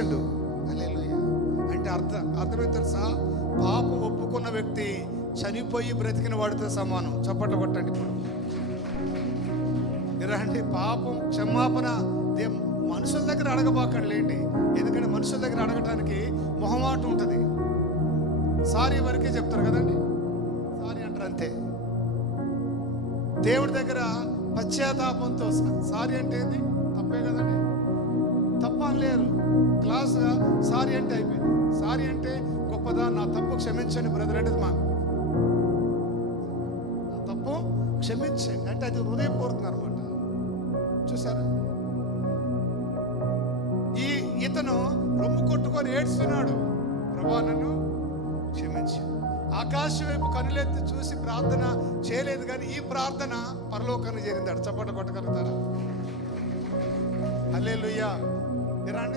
క్షమించండు. హల్లెలూయా. అంటే అర్థమైంది తెలుసా? పాపం ఒప్పుకున్న వ్యక్తి చనిపోయి బ్రతికిన వాడితో సమానం. చప్పట్లు కొట్టండి. ఇప్పుడు రండి, పాపం క్షమాపణ మనుషుల దగ్గర అడగబాకండి లేండి. ఎందుకంటే మనుషుల దగ్గర అడగటానికి మొహమాటం ఉంటుంది. సారీ వరకే చెప్తారు కదండి, సారీ అంటారు అంతే. దేవుడి దగ్గర పశ్చాత్తాపంతో సారీ అంటే ఏంది? తప్పే కదండి, తప్ప లేరు. క్లాస్గా సారీ అంటే అయిపోయింది. సారీ అంటే గొప్పదా? నా తప్పు క్షమించండి బ్రదర్ అంటే నా తప్పు క్షమించండి అంటే అది హృదయపూర్వకం అనమాట. చూసారా, ఇతను రొమ్ము కొట్టుకొని ఏడ్స్తున్నాడు, ప్రభా నన్ను క్షమించి. ఆకాశం వైపు కనులెత్తి చూసి ప్రార్థన చేయలేదు, కానీ ఈ ప్రార్థన పరలోకానికి చేరిందాడు. చప్పట్లు కొట్టగలుగుతారా? హల్లెలూయా.